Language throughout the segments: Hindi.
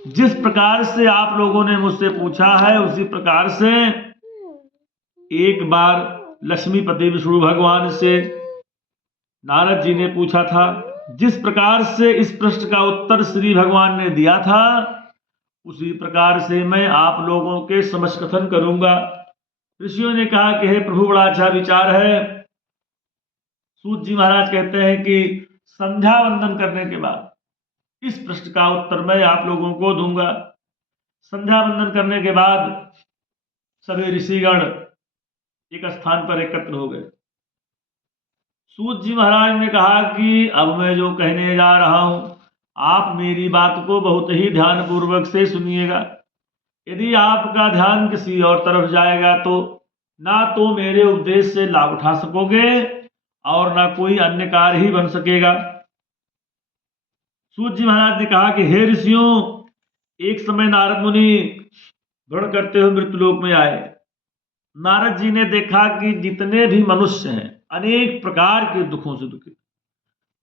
जिस प्रकार से आप लोगों ने मुझसे पूछा है उसी प्रकार से एक बार लक्ष्मीपति विष्णु भगवान से नारद जी ने पूछा था। जिस प्रकार से इस प्रश्न का उत्तर श्री भगवान ने दिया था उसी प्रकार से मैं आप लोगों के समक्ष कथन करूंगा। ऋषियों ने कहा कि हे प्रभु, बड़ा अच्छा विचार है। सूत जी महाराज कहते हैं कि संध्या वंदन करने के बाद इस प्रश्न का उत्तर मैं आप लोगों को दूंगा। संध्या वंदन करने के बाद सभी ऋषिगण एक स्थान पर एकत्र हो गए। सूत जी महाराज ने कहा कि अब मैं जो कहने जा रहा हूं आप मेरी बात को बहुत ही ध्यान पूर्वक से सुनिएगा। यदि आपका ध्यान किसी और तरफ जाएगा तो ना तो मेरे उपदेश से लाभ उठा सकोगे और ना कोई अन्य कार्य ही बन सकेगा। सूत जी महाराज ने कहा कि हे ऋषियों, एक समय नारद मुनि भ्रमण करते हुए मृत्युलोक में आए। नारद जी ने देखा कि जितने भी मनुष्य हैं अनेक प्रकार के दुखों से दुखित,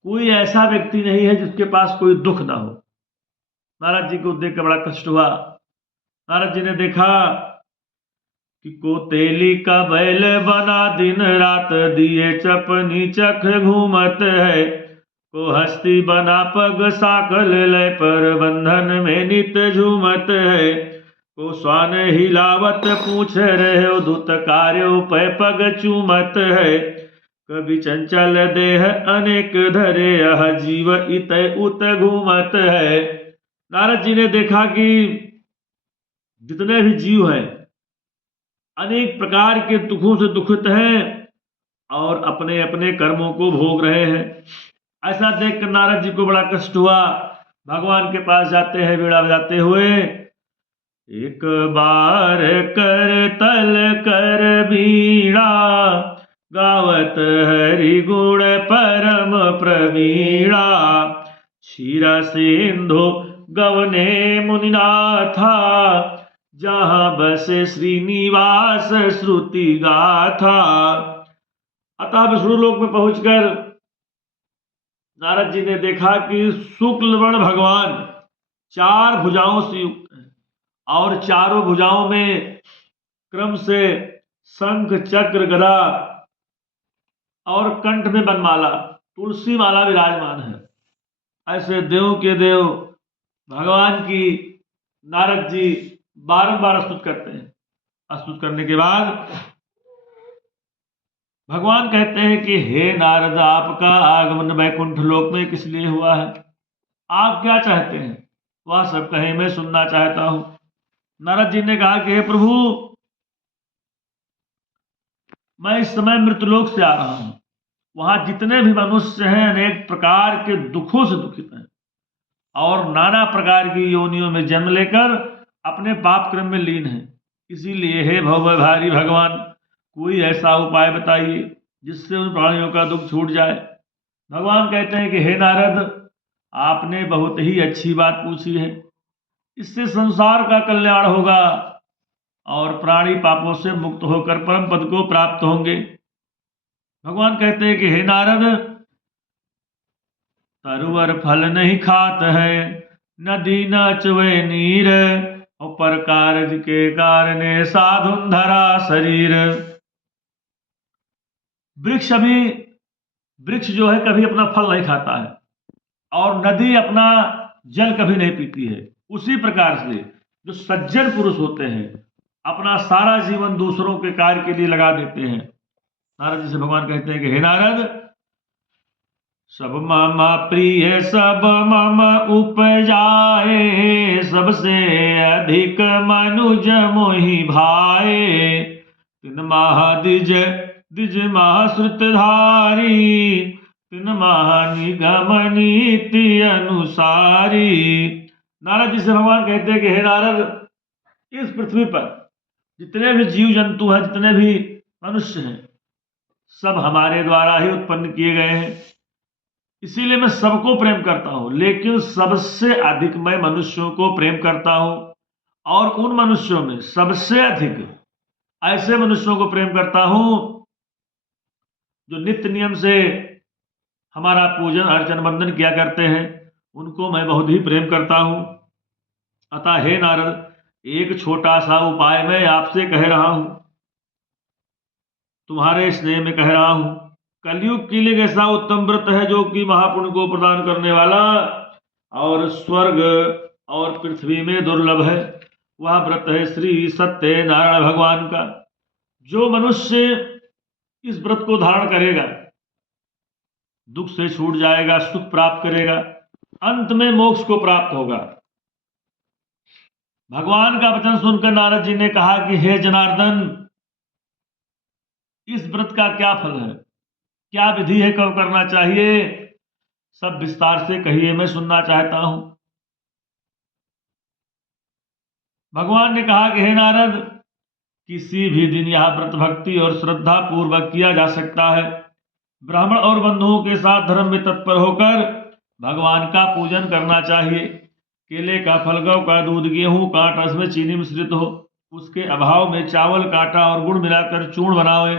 कोई ऐसा व्यक्ति नहीं है जिसके पास कोई दुख ना हो। नारद जी को देखकर बड़ा कष्ट हुआ। नारद जी ने देखा कि को तेली का बैल बना दिन रात दिए चपनी चख घूमत है, को हस्ती बना पग साकल लय पर बंधन में नित झूमत है, को स्वान हिलावत पूछ रहे दूत कार्य पै पग चूमत है, कभी चंचल देह अनेक धरे यह जीव इत उत घूमत है। नारद जी ने देखा कि जितने भी जीव हैं अनेक प्रकार के दुखों से दुखित हैं और अपने अपने कर्मों को भोग रहे हैं। ऐसा देखकर नारद जी को बड़ा कष्ट हुआ। भगवान के पास जाते हैं वीणा बजाते हुए, एक बार कर तल कर वीणा गावत हरि गुण परम प्रवीणा, क्षीरा सिंधु गवने मुनिनाथा, जहां बसे श्रीनिवास श्रुति गाथा। अतः विष्णुलोक में पहुंचकर नारद जी ने देखा कि शुक्ल वर्ण भगवान 4 भुजाओं से युक्त है और चारों भुजाओं में क्रम से शंख चक्र गदा और कंठ में बनमाला तुलसी माला विराजमान है। ऐसे देव के देव भगवान की नारद जी बारंबार स्तुति करते हैं। स्तुति करने के बाद भगवान कहते हैं कि हे नारद, आपका आगमन वैकुंठ लोक में किस लिए हुआ है? आप क्या चाहते हैं? वह सब कहे, मैं सुनना चाहता हूं। नारद जी ने कहा कि हे प्रभु, मैं इस समय मृतलोक से आ रहा हूं। वहां जितने भी मनुष्य हैं अनेक प्रकार के दुखों से दुखित हैं और नाना प्रकार की योनियों में जन्म लेकर अपने पाप क्रम में लीन हैं। इसीलिए हे भवभारी भगवान, कोई ऐसा उपाय बताइए जिससे उन प्राणियों का दुख छूट जाए। भगवान कहते हैं कि हे नारद, आपने बहुत ही अच्छी बात पूछी है। इससे संसार का कल्याण होगा और प्राणी पापों से मुक्त होकर परम पद को प्राप्त होंगे। भगवान कहते हैं कि हे नारद, तरुवर फल नहीं खात है, नदी न चुवे नीर, और पर कारज के कारणे साधुन धरा शरीर। वृक्ष जो है कभी अपना फल नहीं खाता है और नदी अपना जल कभी नहीं पीती है। उसी प्रकार से जो सज्जन पुरुष होते हैं अपना सारा जीवन दूसरों के कार्य के लिए लगा देते हैं। नारद जी से भगवान कहते हैं कि हे नारद, सब मम प्रिय सब मम उपजाए, सबसे अधिक मनुज मोहि भाए, तिन महादिज द्विज महाश्रुतधारी, तिन महानिगम नीति अनुसारी। नारद जी से भगवान कहते हैं कि हे नारद, इस पृथ्वी पर जितने भी जीव जंतु हैं, जितने भी मनुष्य हैं, सब हमारे द्वारा ही उत्पन्न किए गए हैं। इसीलिए मैं सबको प्रेम करता हूं, लेकिन सबसे अधिक मैं मनुष्यों को प्रेम करता हूं और उन मनुष्यों में सबसे अधिक ऐसे मनुष्यों को प्रेम करता हूं जो नित्य नियम से हमारा पूजन अर्चन वंदन किया करते हैं। उनको मैं बहुत ही प्रेम करता हूं। अतः हे नारद, एक छोटा सा उपाय मैं आपसे कह रहा हूं, तुम्हारे स्नेह में कह रहा हूं। कलयुग के लिए ऐसा उत्तम व्रत है जो कि महापुण्य को प्रदान करने वाला और स्वर्ग और पृथ्वी में दुर्लभ है। वह व्रत है श्री सत्यनारायण भगवान का। जो मनुष्य इस व्रत को धारण करेगा दुख से छूट जाएगा, सुख प्राप्त करेगा, अंत में मोक्ष को प्राप्त होगा। भगवान का वचन सुनकर नारद जी ने कहा कि हे जनार्दन, इस व्रत का क्या फल है, क्या विधि है, कब करना चाहिए, सब विस्तार से कहिए, मैं सुनना चाहता हूं। भगवान ने कहा कि हे नारद, किसी भी दिन यह व्रत भक्ति और श्रद्धा पूर्वक किया जा सकता है। ब्राह्मण और बंधुओं के साथ धर्म में तत्पर होकर भगवान का पूजन करना चाहिए। केले का फल, गौ का दूध, गेहूं का आटा, इसमें चीनी मिश्रित हो, उसके अभाव में चावल का आटा और गुड़ मिलाकर चूर्ण बनावे,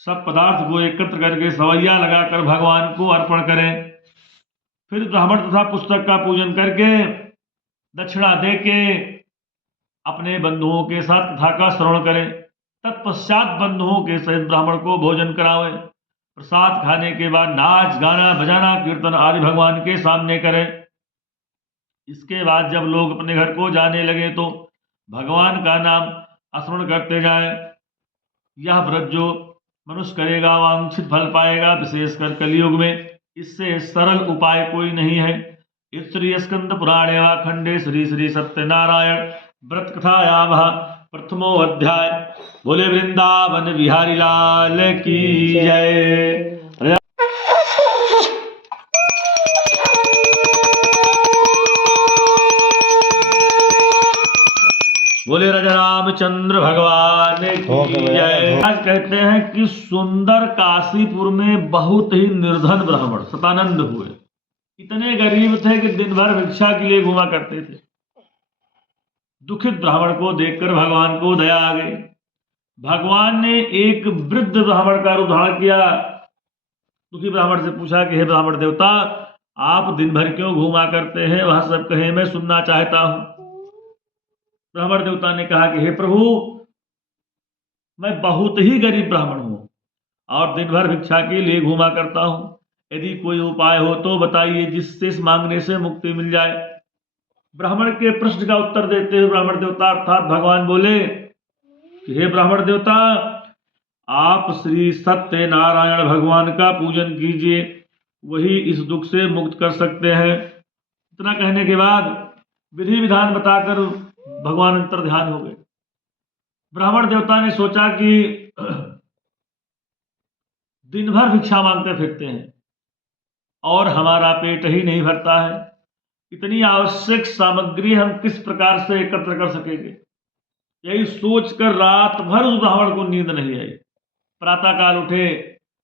सब पदार्थ को एकत्र करके सवैया लगाकर भगवान को अर्पण करें। फिर ब्राह्मण तथा पुस्तक का पूजन करके दक्षिणा दे के अपने बंधुओं के साथ कथा का श्रवण करें। तत्पश्चात बंधुओं के सहित ब्राह्मण को भोजन करावें। प्रसाद खाने के बाद नाच गाना बजाना कीर्तन आदि भगवान के सामने करें। इसके बाद जब लोग अपने घर को जाने लगे तो भगवान का नाम स्मरण करते जाएं। यह व्रत जो मनुष्य करेगा वांछित फल पाएगा, विशेषकर कलयुग में इससे सरल उपाय कोई नहीं है। इस श्री स्कंद पुराणे वा खंडे श्री श्री सत्यनारायण व्रत कथायाम प्रथमो अध्याय। बोले वृंदावन बिहारी लाल की जय। बोले राजा रामचंद्र भगवान की जय। आज कहते हैं कि सुंदर काशीपुर में बहुत ही निर्धन ब्राह्मण सतानंद हुए। इतने गरीब थे कि दिन भर भिक्षा के लिए घुमा करते थे। दुखित ब्राह्मण को देखकर भगवान को दया आ गई। भगवान ने एक वृद्ध ब्राह्मण का रूप धारण किया। दुखी ब्राह्मण से पूछा कि हे ब्राह्मण देवता, आप दिन भर क्यों घुमा करते हैं, वह सब कहे, मैं सुनना चाहता हूं। ब्राह्मण देवता ने कहा कि हे प्रभु, मैं बहुत ही गरीब ब्राह्मण हूं और दिन भर भिक्षा के लिए घुमा करता हूं। यदि कोई उपाय हो तो बताइए जिससे इस मांगने से मुक्ति मिल जाए। ब्राह्मण के प्रश्न का उत्तर देते हुए ब्राह्मण देवता अर्थात भगवान बोले कि हे ब्राह्मण देवता, आप श्री सत्यनारायण भगवान का पूजन कीजिए, वही इस दुख से मुक्त कर सकते हैं। इतना कहने के बाद विधि विधान बताकर भगवान अंतर ध्यान हो गए। ब्राह्मण देवता ने सोचा कि दिन भर भिक्षा मांगते फिरते हैं और हमारा पेट ही नहीं भरता है, इतनी आवश्यक सामग्री हम किस प्रकार से एकत्र कर सकेंगे। यही सोचकर रात भर उस ब्राह्मण को नींद नहीं आई। प्रातःकाल उठे,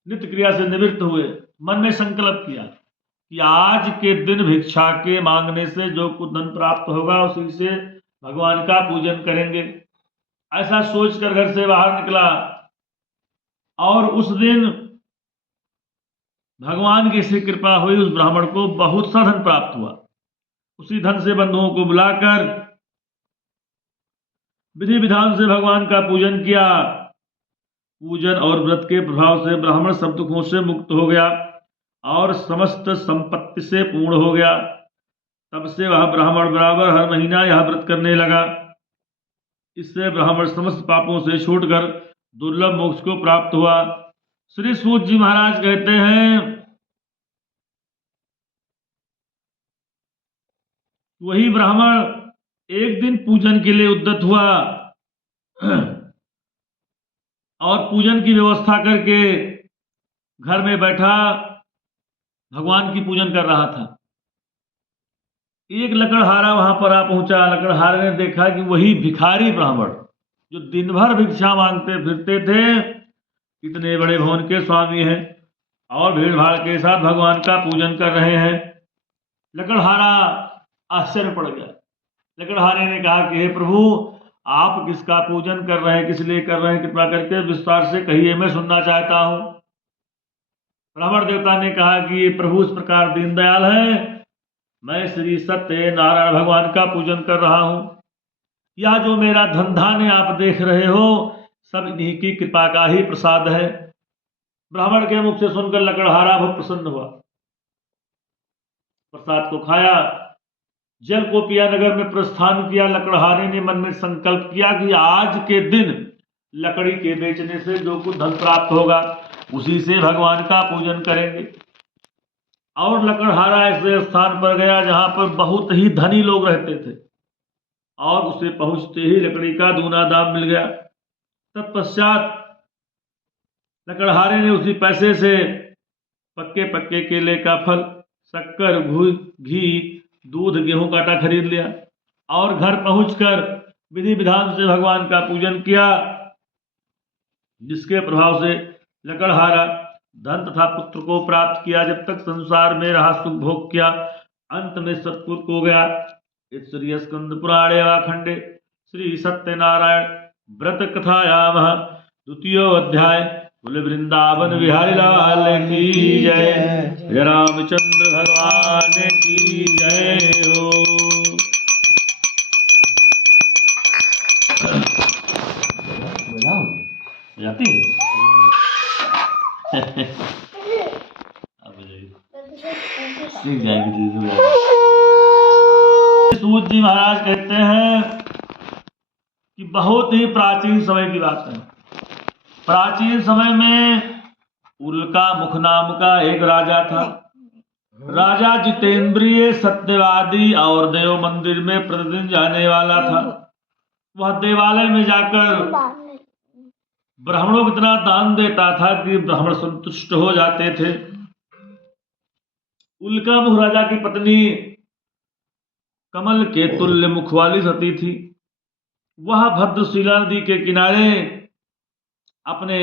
नित्य क्रिया से निवृत्त हुए, मन में संकल्प किया कि आज के दिन भिक्षा के मांगने से जो कुछ धन प्राप्त होगा उसी से भगवान का पूजन करेंगे। ऐसा सोचकर घर से बाहर निकला और उस दिन भगवान की ऐसी कृपा हुई, उस ब्राह्मण को बहुत सा धन प्राप्त हुआ। उसी धन से बंधुओं को बुलाकर विधि विधान से भगवान का पूजन किया। पूजन और व्रत के प्रभाव से ब्राह्मण सब दुखों से मुक्त हो गया और समस्त संपत्ति से पूर्ण हो गया। तब से वह ब्राह्मण बराबर हर महीना यह व्रत करने लगा। इससे ब्राह्मण समस्त पापों से छूटकर दुर्लभ मोक्ष को प्राप्त हुआ। श्री सूत जी महाराज कहते हैं, वही ब्राह्मण एक दिन पूजन के लिए उद्यत हुआ और पूजन की व्यवस्था करके घर में बैठा भगवान की पूजन कर रहा था। एक लकड़हारा वहां पर आ पहुंचा। लकड़हारे ने देखा कि वही भिखारी ब्राह्मण जो दिन भर भिक्षा मांगते फिरते थे, इतने बड़े भवन के स्वामी हैं और भीड़ भाड़ के साथ भगवान का पूजन कर रहे हैं। लकड़हारा आश्चर्य पड़ गया। लकड़हारे ने कहा कि हे प्रभु, आप किसका पूजन कर रहे हैं, किस लिए कर रहे हैं, कृपा करके विस्तार से कहिए, मैं सुनना चाहता हूं। ब्राह्मण देवता ने कहा कि ये प्रभु इस प्रकार दीनदयाल है, मैं श्री सत्य नारायण भगवान का पूजन कर रहा हूँ। यह जो मेरा धंधा ने आप देख रहे हो, सब इन्हीं की कृपा का ही प्रसाद है। ब्राह्मण के मुख से सुनकर लकड़हारा बहुत प्रसन्न हुआ, प्रसाद को खाया, जल को पिया, नगर में प्रस्थान किया। लकड़हारे ने मन में संकल्प किया कि आज के दिन लकड़ी के बेचने से जो कुछ धन प्राप्त होगा उसी से भगवान का पूजन करेंगे। और लकड़हारा ऐसे स्थान पर गया जहां पर बहुत ही धनी लोग रहते थे, और उसे पहुंचते ही लकड़ी का दूना दाम मिल गया। तत्पश्चात लकड़हारे ने उसी पैसे से पक्के पक्के केले का फल, शक्कर, घी, दूध, गेहूं का आटा खरीद लिया और घर पहुंचकर विधि विधान से भगवान का पूजन किया, जिसके प्रभाव से लकड़हारा धन तथा पुत्र को प्राप्त किया। जब तक संसार में रहा सुख भोग किया, अंत में सतपुर को गया। श्री स्कंद पुराणे वा खंडे श्री सत्यनारायण व्रत कथायाम द्वितीय अध्याय। बोले वृंदावन बिहारी लाल की जय, जय रामचंद्र भगवान की जय हो। जाती है सीख जाएगी। सूत जी महाराज कहते हैं कि बहुत ही प्राचीन समय की बात है। प्राचीन समय में उल्का मुख नाम का एक राजा था। राजा जितेंद्रिय, सत्यवादी और देव मंदिर में प्रतिदिन जाने वाला था। वह देवालय में जाकर ब्राह्मणों को इतना दान देता था कि ब्राह्मण संतुष्ट हो जाते थे। उल्का मुख राजा की पत्नी कमल के तुल्य मुख वाली सती थी। वह भद्रशिला नदी के किनारे अपने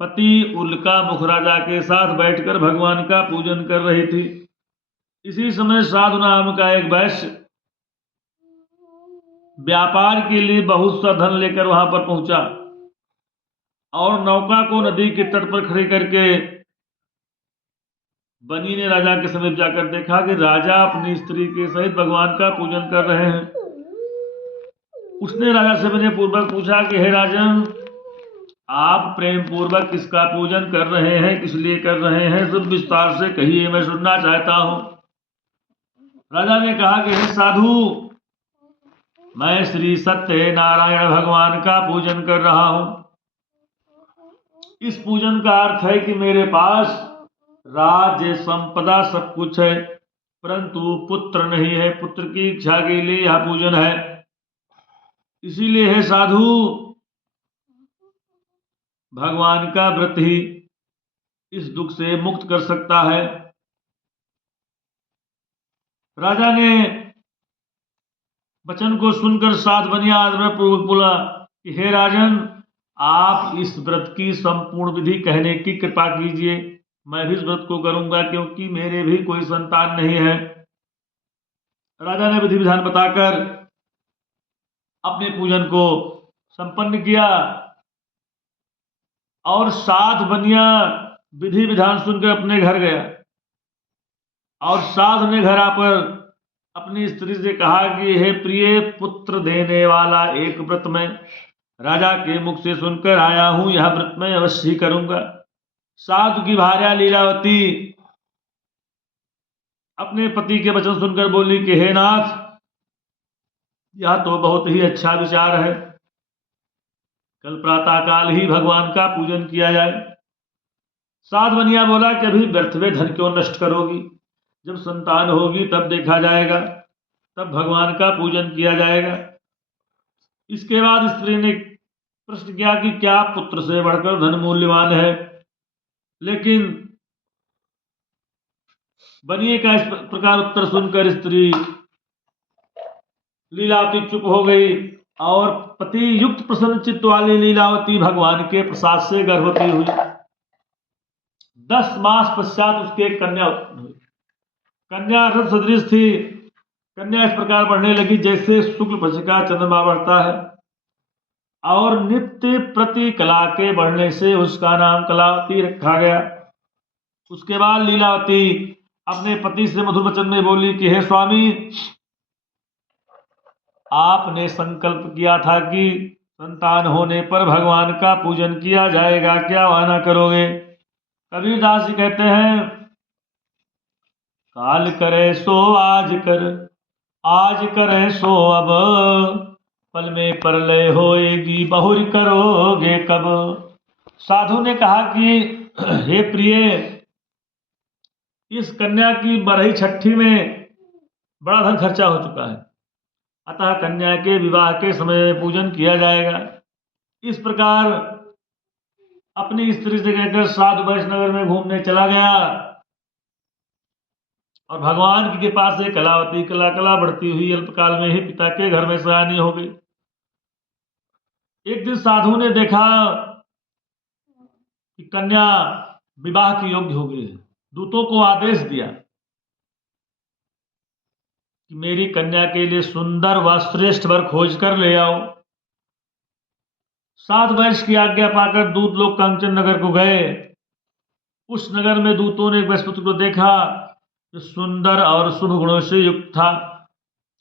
पति उल्का मुख राजा के साथ बैठकर भगवान का पूजन कर रही थी। इसी समय साधु नाम का एक वैश्य व्यापार के लिए बहुत सा धन लेकर वहां पर पहुंचा और नौका को नदी के तट पर खड़े करके बनी ने राजा के समीप जाकर देखा कि राजा अपनी स्त्री के सहित भगवान का पूजन कर रहे हैं। उसने राजा से विनय पूर्वक पूछा कि हे राजन, आप प्रेम पूर्वक किसका पूजन कर रहे हैं, किस लिए कर रहे हैं, सब विस्तार से कहिए, मैं सुनना चाहता हूं। राजा ने कहा कि हे साधु, मैं श्री सत्य नारायण भगवान का पूजन कर रहा हूं। इस पूजन का अर्थ है कि मेरे पास राज्य संपदा सब कुछ है, परंतु पुत्र नहीं है। पुत्र की इच्छा के लिए यह पूजन है। इसीलिए है साधु, भगवान का व्रत ही इस दुख से मुक्त कर सकता है। राजा ने वचन को सुनकर सात बनिया आदर पूर्वक बोला कि हे राजन, आप इस व्रत की संपूर्ण विधि कहने की कृपा कीजिए। मैं भी इस व्रत को करूंगा, क्योंकि मेरे भी कोई संतान नहीं है। राजा ने विधि विधान बताकर अपने पूजन को संपन्न किया और सात बनिया विधि विधान सुनकर अपने घर गया और साधु ने घर आकर अपनी स्त्री से कहा कि हे प्रिय, पुत्र देने वाला एक व्रत में राजा के मुख से सुनकर आया हूं, यह व्रत मैं अवश्य ही करूंगा। साधु की भार्या लीलावती अपने पति के वचन सुनकर बोली कि हे नाथ, यह तो बहुत ही अच्छा विचार है। कल प्रातः काल ही भगवान का पूजन किया जाए। साधु बनिया बोला कि अभी व्यर्थ में धन क्यों नष्ट करोगी, जब संतान होगी तब देखा जाएगा, तब भगवान का पूजन किया जाएगा। इसके बाद स्त्री ने प्रश्न किया कि क्या पुत्र से बढ़कर धन मूल्यवान है। लेकिन बनिए का इस प्रकार उत्तर सुनकर स्त्री लीलावती चुप हो गई और पति युक्त प्रसन्न चित्त वाली लीलावती भगवान के प्रसाद से गर्भवती हुई। 10 मास पश्चात उसके कन्या उत्पन्न हुई। कन्या रथ सदृश थी। कन्या इस प्रकार बढ़ने लगी जैसे शुक्ल पक्ष का चंद्रमा बढ़ता है, और नित्य प्रति कला के बढ़ने से उसका नाम कलावती रखा गया। उसके बाद लीलावती अपने पति से मधुर वचन में बोली कि हे स्वामी, आपने संकल्प किया था कि संतान होने पर भगवान का पूजन किया जाएगा, क्या वादा करोगे? कबीरदास जी कहते हैं, काल करे सो आज कर, आज करे सो अब, पल में परलय होएगी, बहुरी करोगे कब। साधु ने कहा कि हे प्रिय, इस कन्या की बरही छठी में बड़ा धन खर्चा हो चुका है, अतः कन्या के विवाह के समय पूजन किया जाएगा। इस प्रकार अपनी स्त्री से कहकर साधु वैष्णव में घूमने चला गया और भगवान की कृपा से कलावती कला कला बढ़ती हुई अल्पकाल में ही पिता के घर में सयानी हो गई। एक दिन साधु ने देखा कि कन्या विवाह की योग्य हो गई है। दूतों को आदेश दिया कि मेरी कन्या के लिए सुंदर व श्रेष्ठ वर खोज कर ले आओ। 7 वर्ष की आज्ञा पाकर दूत लोग कांचन नगर को गए। उस नगर में दूतों ने एक वैश्यपुत्र को देखा जो सुंदर और शुभ गुणों से युक्त था।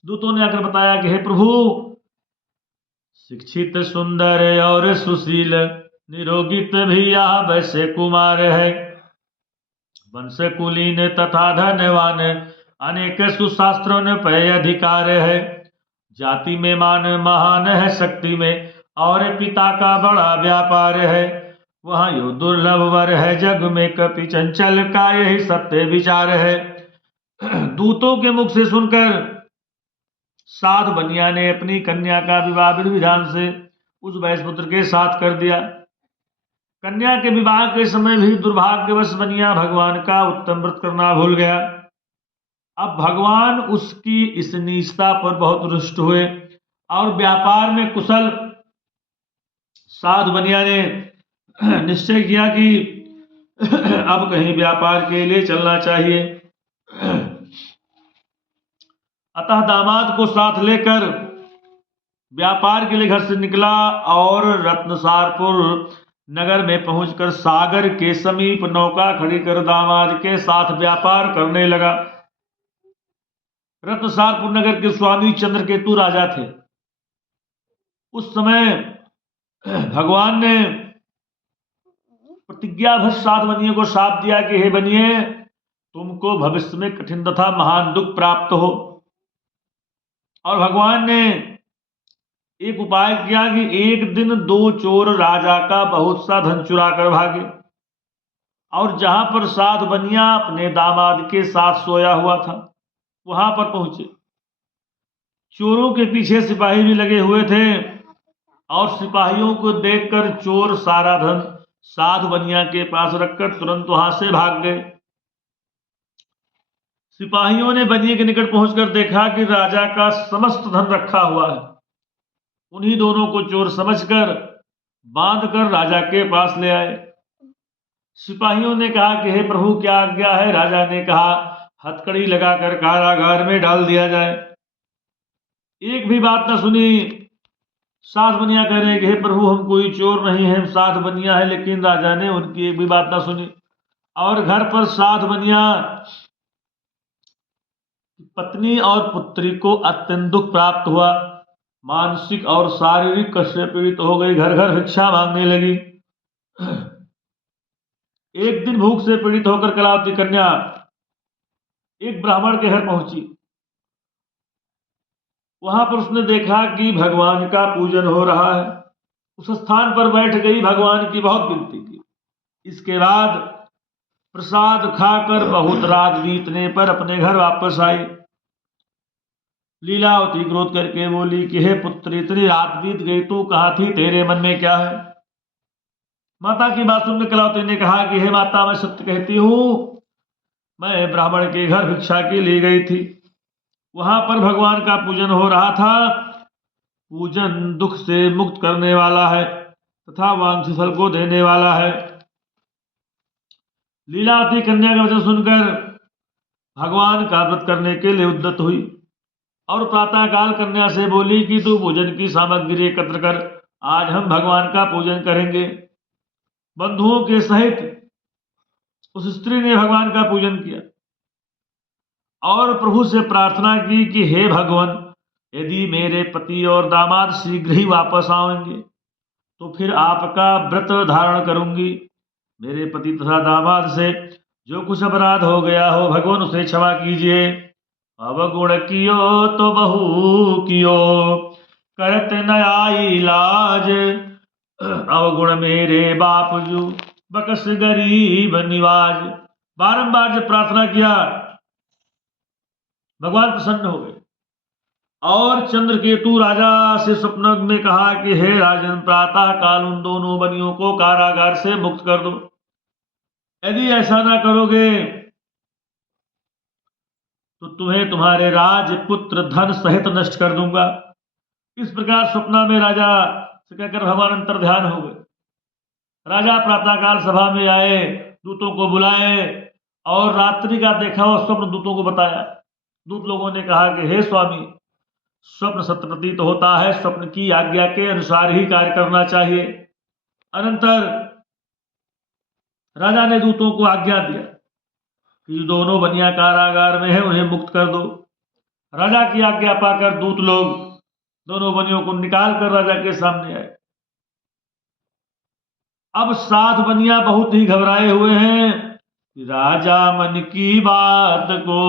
दूतों ने आकर बताया कि हे प्रभु, शिक्षित सुंदर और सुशील निरोगित भी यह वैश्य कुमार है, वंश कुलीन तथा धनवान, अनेक सुशास्त्रों ने पे अधिकार है, जाति में मान महान है, शक्ति में और पिता का बड़ा व्यापार है, वहाँ यो दुर्लभ वर है, जग में कपि चंचल का यही सत्य विचार है। दूतों के मुख से सुनकर साधु बनिया ने अपनी कन्या का विवाह विधि विधान से उस वैश्यपुत्र के साथ कर दिया। कन्या के विवाह के समय भी दुर्भाग्यवश बनिया भगवान का उत्तम व्रत करना भूल गया। अब भगवान उसकी इस नीचता पर बहुत रुष्ट हुए और व्यापार में कुशल साधु बनिया ने निश्चय किया कि अब कहीं व्यापार के लिए चलना चाहिए। अतः दामाद को साथ लेकर व्यापार के लिए घर से निकला और रत्नसारपुर नगर में पहुंचकर सागर के समीप नौका खड़ी कर दामाद के साथ व्यापार करने लगा। रत्नसारपुर नगर के स्वामी चंद्रकेतु राजा थे। उस समय भगवान ने प्रतिज्ञाबद्ध साधु बनिए को शाप दिया कि हे बनिए, तुमको भविष्य में कठिन तथा महान दुख प्राप्त हो। और भगवान ने एक उपाय किया कि एक दिन 2 चोर राजा का बहुत सा धन चुरा कर भागे और जहां पर साधु बनिया अपने दामाद के साथ सोया हुआ था वहां पर पहुंचे। चोरों के पीछे सिपाही भी लगे हुए थे और सिपाहियों को देखकर चोर सारा धन साधु बनिया के पास रखकर तुरंत वहां से भाग गए। सिपाहियों ने बनिए के निकट पहुंचकर देखा कि राजा का समस्त धन रखा हुआ है। उन्हीं दोनों को चोर समझकर बांधकर राजा के पास ले आए। सिपाहियों ने कहा कि हे प्रभु, क्या आज्ञा है? राजा ने कहा, हथकड़ी लगाकर कारागार में डाल दिया जाए। एक भी बात न सुनी। साधु बनिया कह रहे हैं कि हे प्रभु, हम कोई चोर नहीं है, हम साधु बनिया है। लेकिन राजा ने उनकी एक भी बात न सुनी और घर पर साधु बनिया पत्नी और पुत्री को अत्यंत दुख प्राप्त हुआ। मानसिक और शारीरिक कष्ट से पीड़ित हो गई, घर घर भिक्षा मांगने लगी। एक दिन भूख से पीड़ित होकर कलावती कन्या एक ब्राह्मण के घर पहुंची। वहां पर उसने देखा कि भगवान का पूजन हो रहा है। उस स्थान पर बैठ गई, भगवान की बहुत विनती की। इसके बाद प्रसाद खाकर बहुत रात बीतने पर अपने घर वापस आई। लीलावती क्रोध करके बोली कि हे पुत्र, इतनी रात बीत गई, तू कहाँ थी? तेरे मन में क्या है? माता की बात सुनकर कलावती ने कहा कि हे माता, मैं सत्य कहती हूँ, मैं ब्राह्मण के घर भिक्षा के लिए गई थी। वहां पर भगवान का पूजन हो रहा था। पूजन दुख से मुक्त करने वाला है तथा वांछित फल को देने वाला है। लीलावती कन्या का वचन सुनकर भगवान का व्रत करने के लिए उद्यत हुई और प्रातःकाल कन्या से बोली कि तू पूजन की सामग्री एकत्र कर, आज हम भगवान का पूजन करेंगे। बंधुओं के सहित उस स्त्री ने भगवान का पूजन किया। और प्रभु से प्रार्थना की कि हे भगवान, यदि मेरे पति और दामाद शीघ्र ही वापस आएंगे तो फिर आपका व्रत धारण करूंगी। मेरे पति तथा दामाद से जो कुछ अपराध हो गया हो भगवान उसे क्षमा कीजिए। अवगुण कियो तो बहु कियो, करत न आई लाज। अवगुण मेरे बापजू, बकस गरीब निवाज। बारंबार जब प्रार्थना किया भगवान प्रसन्न हो गए और चंद्रकेतु राजा से स्वप्न में कहा कि हे राजन, प्रातः काल उन दोनों बनियों को कारागार से मुक्त कर दो। यदि ऐसा ना करोगे तो तुम्हें तुम्हारे राजपुत्र धन सहित नष्ट कर दूंगा। इस प्रकार स्वप्न में राजा से कहकर भगवान अंतर ध्यान हो गए। राजा प्रातःकाल सभा में आए, दूतों को बुलाए और रात्रि का देखा हुआ स्वप्न दूतों को बताया। दूत लोगों ने कहा कि हे स्वामी, स्वप्न सत्य प्रतीत होता है, स्वप्न की आज्ञा के अनुसार ही कार्य करना चाहिए। अनंतर राजा ने दूतों को आज्ञा दिया कि जो दोनों बनिया कारागार में है उन्हें मुक्त कर दो। राजा की आज्ञा पाकर दूत लोग दोनों बनियों को निकाल कर राजा के सामने आए। अब 7 बनिया बहुत ही घबराए हुए हैं कि राजा मन की बात को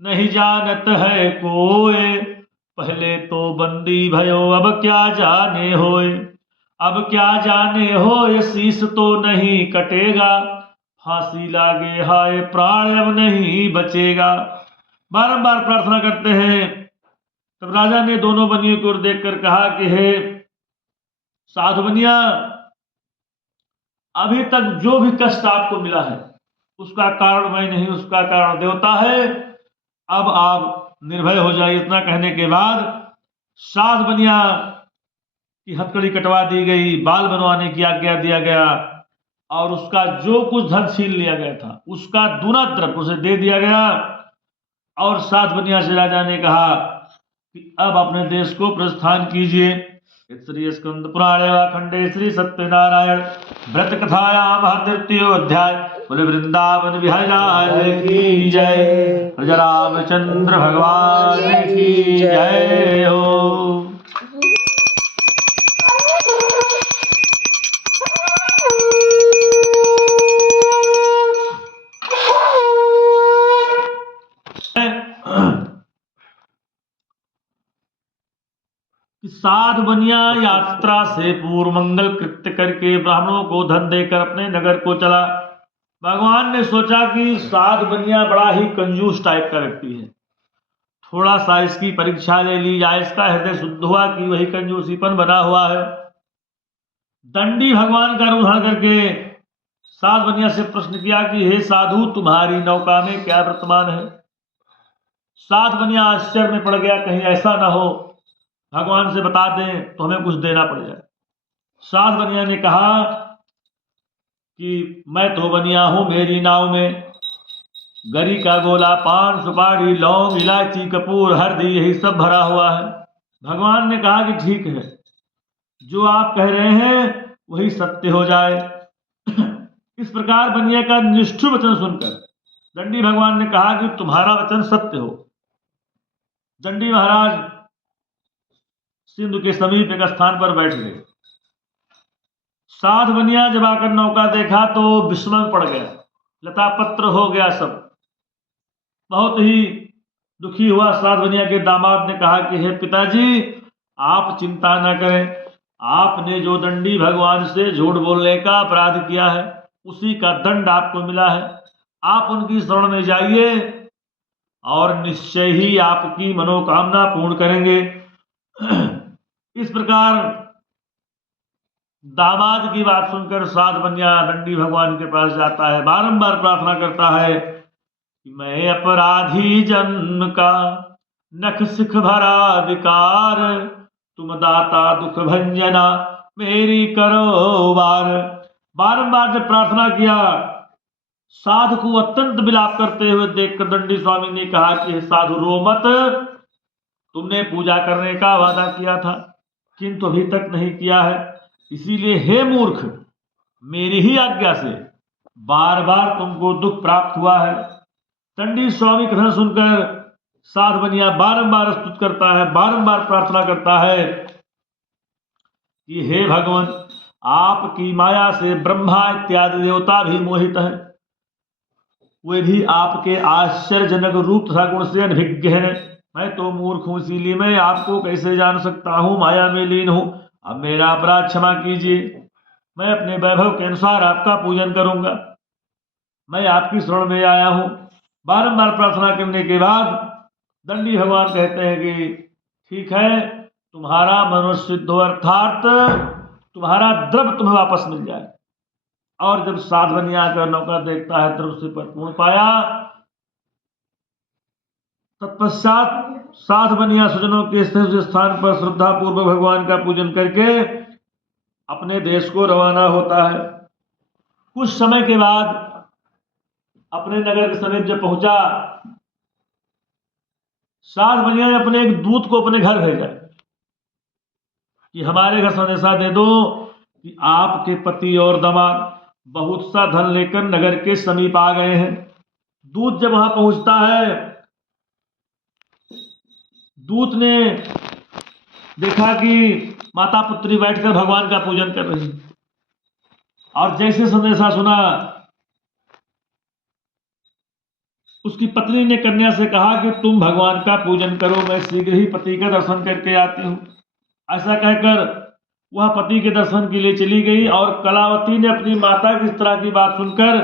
नहीं जानत है कोई, पहले तो बंदी भयो अब क्या जाने होए। अब क्या जाने होए, शीश तो नहीं कटेगा, फांसी लागे हाय प्राण अब नहीं बचेगा। बारंबार प्रार्थना करते हैं। तब राजा ने दोनों बनियों की ओर देखकर कहा कि हे साधु बनिया, अभी तक जो भी कष्ट आपको मिला है उसका कारण मैं नहीं, उसका कारण देवता है। अब आप निर्भय हो जाइए। इतना कहने के बाद 7 बनिया की हथकड़ी कटवा दी गई, बाल बनवाने की आज्ञा दिया गया और उसका जो कुछ धन छीन लिया गया था उसका दूना द्रव्य उसे दे दिया गया। और 7 बनिया से राजा ने कहा कि अब अपने देश को प्रस्थान कीजिए। श्री स्कंद पुराणे खंडे श्री सत्यनारायण व्रत कथायाम तृतीयो अध्याय। बोले वृंदावन बिहारी लाल की जय, राजा रामचंद्र भगवान की जय हो। कि 7 बनिया यात्रा से पूर्व मंगल कृत्य करके ब्राह्मणों को धन देकर अपने नगर को चला। भगवान ने सोचा कि 7 बनिया बड़ा ही कंजूस टाइप का व्यक्ति है, थोड़ा सा इसकी परीक्षा ले ली जाए। इसका हृदय शुद्ध हुआ कि वही कंजूसीपन बना हुआ है। दंडी भगवान का रूप धारण करके 7 बनिया से प्रश्न किया कि हे साधु, तुम्हारी नौका में क्या वर्तमान है। 7 बनिया आश्चर्य में पड़ गया, कहीं ऐसा ना हो भगवान से बता दें तो हमें कुछ देना पड़ जाए। 7 बनिया ने कहा कि मैं तो बनिया हूं, मेरी नाव में गरी का गोला, पान, सुपारी, लौंग, इलायची, कपूर, हल्दी यही सब भरा हुआ है। भगवान ने कहा कि ठीक है, जो आप कह रहे हैं वही सत्य हो जाए। इस प्रकार बनिया का निष्ठुर वचन सुनकर दंडी भगवान ने कहा कि तुम्हारा वचन सत्य हो। दंडी महाराज सिंधु के समीप एक स्थान पर बैठ गए। 7 बनिया जब आकर नौका देखा तो विस्मय पड़ गया, लता पत्र हो गया सब। बहुत ही दुखी हुआ। 7 बनिया के दामाद ने कहा कि हे पिताजी, आप चिंता न करें, आपने जो दंडी भगवान से झूठ बोलने का अपराध किया है उसी का दंड आपको मिला है। आप उनकी शरण में जाइए और निश्चय ही आपकी मनोकामना पूर्ण करेंगे। इस प्रकार दामाद की बात सुनकर 7 बनिया दंडी भगवान के पास जाता है, बारंबार प्रार्थना करता है कि मैं अपराधी जन्म का, नख सिख भरा विकार, तुम दाता दुख भंजना, मेरी करो वार। बारंबार जब प्रार्थना किया, साधु को अत्यंत विलाप करते हुए देखकर दंडी स्वामी ने कहा कि साधु रो मत, तुमने पूजा करने का वादा किया था किंतु अभी तक नहीं किया है, इसीलिए हे मूर्ख, मेरी ही आज्ञा से बार बार तुमको दुख प्राप्त हुआ है। दंडी स्वामी कथन सुनकर साध बनिया बारंबार स्तुत करता है, बारंबार प्रार्थना करता है कि हे भगवान, आपकी माया से ब्रह्मा इत्यादि देवता भी मोहित हैं, वे भी आपके आश्चर्यजनक रूप तथा गुण से अनभिज्ञ हैं। मैं तो मूर्ख हूं, इसीलिए मैं आपको कैसे जान सकता हूं, माया में लीन हूं। अब मेरा अपराध क्षमा कीजिए, मैं अपने वैभव के अनुसार आपका पूजन करूंगा, मैं आपकी शरण में आया हूं। बारंबार प्रार्थना करने के बाद दंडी भगवान कहते हैं कि ठीक है, तुम्हारा मनुष्य सिद्ध हो, अर्थात तुम्हारा द्रव्य तुम्हें वापस मिल जाए। और जब साध बनिया आकर नौका देखता है, द्रव्य से परिपूर्ण पाया। तत्पश्चात साध बनिया स्वजनों के स्थिर स्थान पर श्रद्धा पूर्वक भगवान का पूजन करके अपने देश को रवाना होता है। कुछ समय के बाद अपने नगर के समीप जब पहुंचा, साध बनिया ने अपने एक दूत को अपने घर भेजा कि हमारे घर संदेशा दे दो कि आपके पति और दामाद बहुत सा धन लेकर नगर के समीप आ गए हैं। दूत जब वहां पहुंचता है, दूत ने देखा कि माता पुत्री बैठकर भगवान का पूजन कर रही, और जैसे संदेशा सुना, उसकी पत्नी ने कन्या से कहा कि तुम भगवान का पूजन करो, मैं शीघ्र ही पति का दर्शन करके आती हूं। ऐसा कहकर वह पति के दर्शन के लिए चली गई, और कलावती ने अपनी माता की इस तरह की बात सुनकर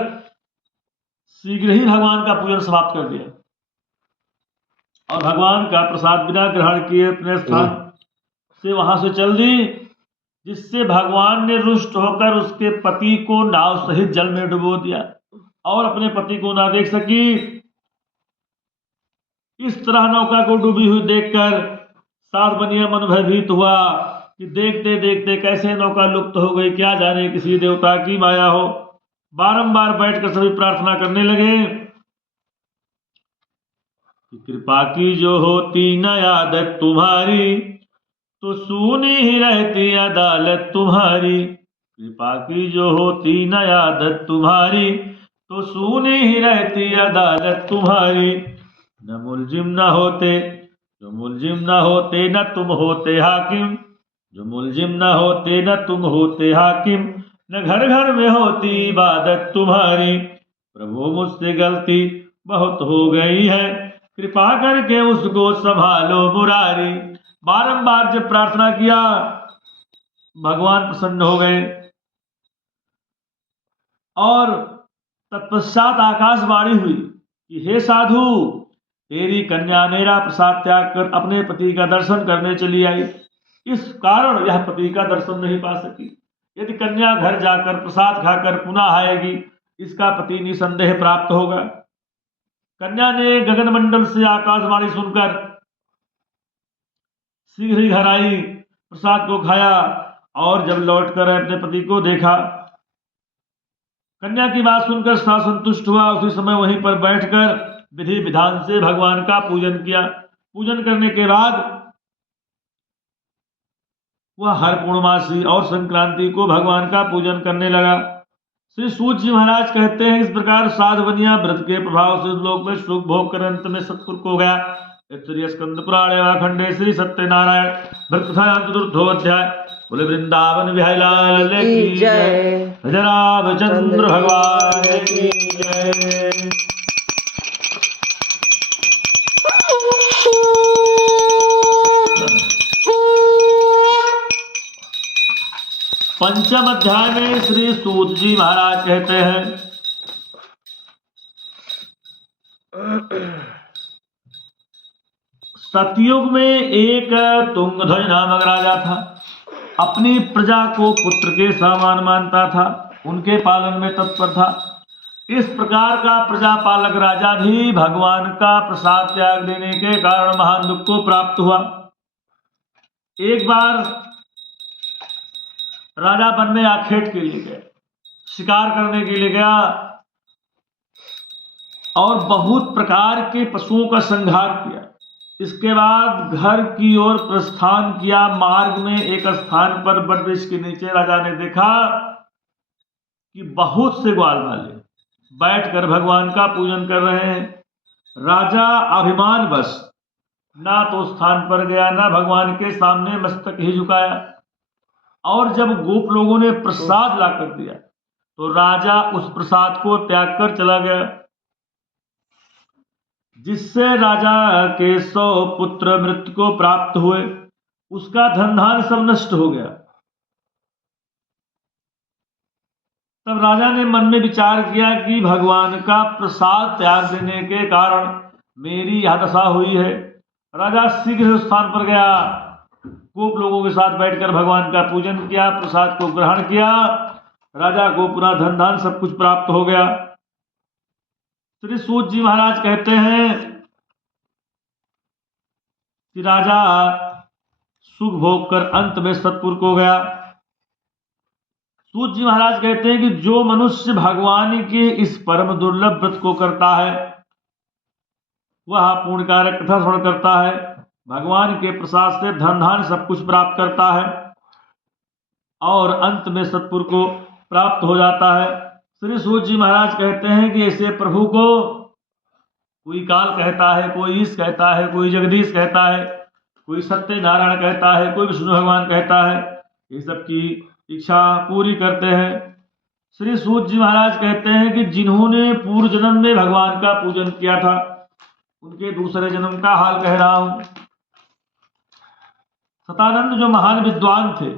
शीघ्र ही भगवान का पूजन समाप्त कर दिया और भगवान का प्रसाद बिना ग्रहण किए अपने स्थान से वहां से चल दी, जिससे भगवान ने रुष्ट होकर उसके पति को नाव सहित जल में डुबो दिया और अपने पति को ना देख सकी। इस तरह नौका को डूबी हुई देखकर साध बनिया मन भयभीत हुआ कि देखते देखते कैसे नौका लुप्त हो गई, क्या जाने किसी देवता की माया हो। बारंबार बैठकर सभी प्रार्थना करने लगे कि कृपा की जो होती न आदत तुम्हारी, तो सुनी ही रहती अदालत तुम्हारी। कृपा की जो होती न आदत तुम्हारी, तो सुनी ही रहती अदालत तुम्हारी। न मुलजिम न होते जो मुलजिम न होते, न तुम होते हाकिम जो मुलजिम न होते, न तुम होते हाकिम। न घर घर में होती इबादत तुम्हारी। प्रभु मुझसे गलती बहुत हो गई है, कृपा करके उसको संभालो मुरारी। बारंबार जब प्रार्थना किया, भगवान प्रसन्न हो गए और तत्पश्चात आकाशवाणी हुई कि हे साधु, तेरी कन्या मेरा प्रसाद त्याग कर अपने पति का दर्शन करने चली आई, इस कारण यह पति का दर्शन नहीं पा सकी। यदि कन्या घर जाकर प्रसाद खाकर पुनः आएगी, इसका पति निसंदेह प्राप्त होगा। कन्या ने गगन मंडल से आकाशवाणी सुनकर शीघ्र ही घर आई, प्रसाद को खाया और जब लौटकर अपने पति को देखा, कन्या की बात सुनकर संतुष्ट हुआ। उसी समय वहीं पर बैठकर विधि विधान से भगवान का पूजन किया। पूजन करने के बाद वह हर पूर्णमासी और संक्रांति को भगवान का पूजन करने लगा। श्री सूत जी महाराज कहते हैं, इस प्रकार साध बनिया व्रत के प्रभाव से लोक में सुख भोग कर अंत में सत्पुर को गया। श्री स्कंद पुराण खंडे श्री सत्यनारायण भक्त चतुर्थो अध्याय। बोले वृंदावन बिहारी लाल की जय, रामचंद्र भगवान की जय। पंचम अध्याय में श्री सूत जी महाराज कहते हैं, सतयुग में एक तुंगध्वज नामक राजा था। अपनी प्रजा को पुत्र के समान मानता था, उनके पालन में तत्पर था। इस प्रकार का प्रजापालक राजा भी भगवान का प्रसाद त्याग देने के कारण महान दुख को प्राप्त हुआ। एक बार राजा वन में आखेट के लिए गया, शिकार करने के लिए गया और बहुत प्रकार के पशुओं का संहार किया। इसके बाद घर की ओर प्रस्थान किया। मार्ग में एक स्थान पर वटवृक्ष के नीचे राजा ने देखा कि बहुत से ग्वाल वाले बैठकर भगवान का पूजन कर रहे हैं। राजा अभिमानवश ना तो स्थान पर गया, ना भगवान के सामने मस्तक ही झुकाया। और जब गोप लोगों ने प्रसाद ला कर दिया तो राजा उस प्रसाद को त्याग कर चला गया, जिससे राजा के 100 पुत्र मृत्यु को प्राप्त हुए। उसका धन धान सब नष्ट हो गया। तब राजा ने मन में विचार किया कि भगवान का प्रसाद त्याग देने के कारण मेरी यह दशा हुई है। राजा शीघ्र उस स्थान पर गया, गोप लोगों के साथ बैठकर भगवान का पूजन किया, प्रसाद को ग्रहण किया। राजा को पूरा धन धान सब कुछ प्राप्त हो गया। श्री सूत जी महाराज कहते हैं कि राजा सुख भोग कर अंत में सतपुर को गया। सूत जी महाराज कहते हैं कि जो मनुष्य भगवान के इस परम दुर्लभ व्रत को करता है, वह पुण्यकारक कथा श्रवण करता है, भगवान के प्रसाद से धन धान सब कुछ प्राप्त करता है और अंत में सतपुर को प्राप्त हो जाता है। श्री सूत जी महाराज कहते हैं कि ऐसे प्रभु को कोई काल कहता है, कोई ईश कहता है, कोई जगदीश कहता है, कोई सत्यनारायण कहता है, कोई विष्णु भगवान कहता है। ये सब की इच्छा पूरी करते हैं। श्री सूत जी महाराज कहते हैं कि जिन्होंने पूर्व जन्म में भगवान का पूजन किया था, उनके दूसरे जन्म का हाल कह रहा हूं। सतानंद जो महान विद्वान थे,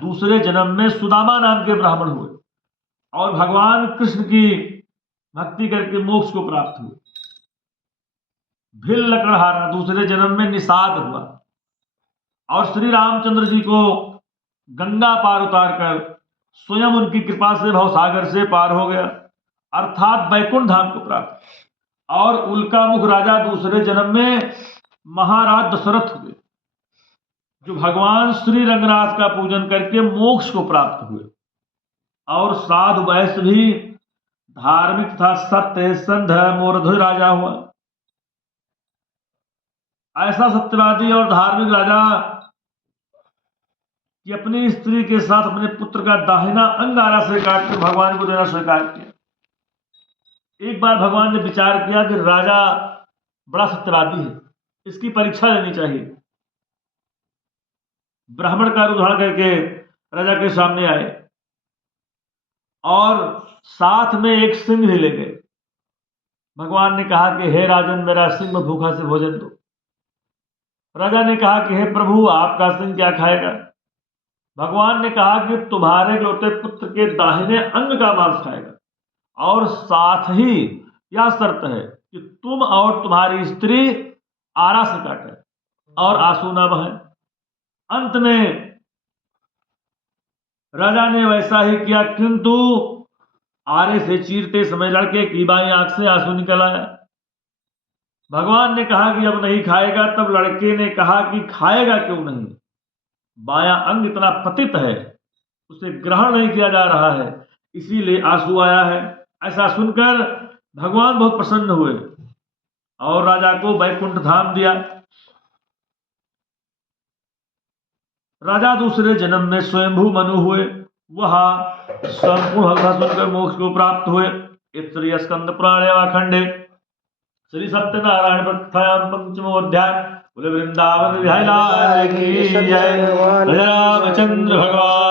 दूसरे जन्म में सुदामा नाम के ब्राह्मण हुए और भगवान कृष्ण की भक्ति करके मोक्ष को प्राप्त हुए। भिल लकड़हारा दूसरे जन्म में निषाद हुआ और श्री रामचंद्र जी को गंगा पार उतार कर स्वयं उनकी कृपा से भवसागर से पार हो गया, अर्थात बैकुंठ धाम को प्राप्त। और उल्का मुख राजा दूसरे जन्म में महाराज दशरथ हुए, जो भगवान श्री रंगनाथ का पूजन करके मोक्ष को प्राप्त हुए। और साधु वैश्य भी धार्मिक तथा सत्य संध मोरध्वज राजा हुआ। ऐसा सत्यवादी और धार्मिक राजा कि अपनी स्त्री के साथ अपने पुत्र का दाहिना अंग आरा से काटकर भगवान को देना स्वीकार किया। एक बार भगवान ने विचार किया कि राजा बड़ा सत्यवादी है, इसकी परीक्षा लेनी चाहिए। ब्राह्मण का रूप धारण करके राजा के सामने आए और साथ में एक सिंह भी ले गए। भगवान ने कहा कि हे राजन, मेरा सिंह भूखा से भोजन दो। राजा ने कहा कि हे प्रभु, आपका सिंह क्या खाएगा? भगवान ने कहा कि तुम्हारे लौटे पुत्र के दाहिने अंग का मांस खाएगा, और साथ ही यह शर्त है कि तुम और तुम्हारी स्त्री आरा से काटे और आंसू न बहे। अंत में राजा ने वैसा ही किया, किंतु आरे से चीरते समय लड़के की बाईं आंख से आंसू निकल आया। भगवान ने कहा कि अब नहीं खाएगा। तब लड़के ने कहा कि खाएगा क्यों नहीं, बायां अंग इतना पतित है, उसे ग्रहण नहीं किया जा रहा है, इसीलिए आंसू आया है। ऐसा सुनकर भगवान बहुत प्रसन्न हुए और राजा को बैकुंठ धाम दिया। राजा दूसरे जन्म में स्वयंभू मनु हुए, वहां संपूर्ण कथा सुनकर मोक्ष को प्राप्त हुए। श्री स्कंद पुराणे वाखंडे श्री सत्यनारायण कथायाम पंचमो अध्याय। बोले वृंदावन बिहारी लाल की जय। रामचंद्र भगवान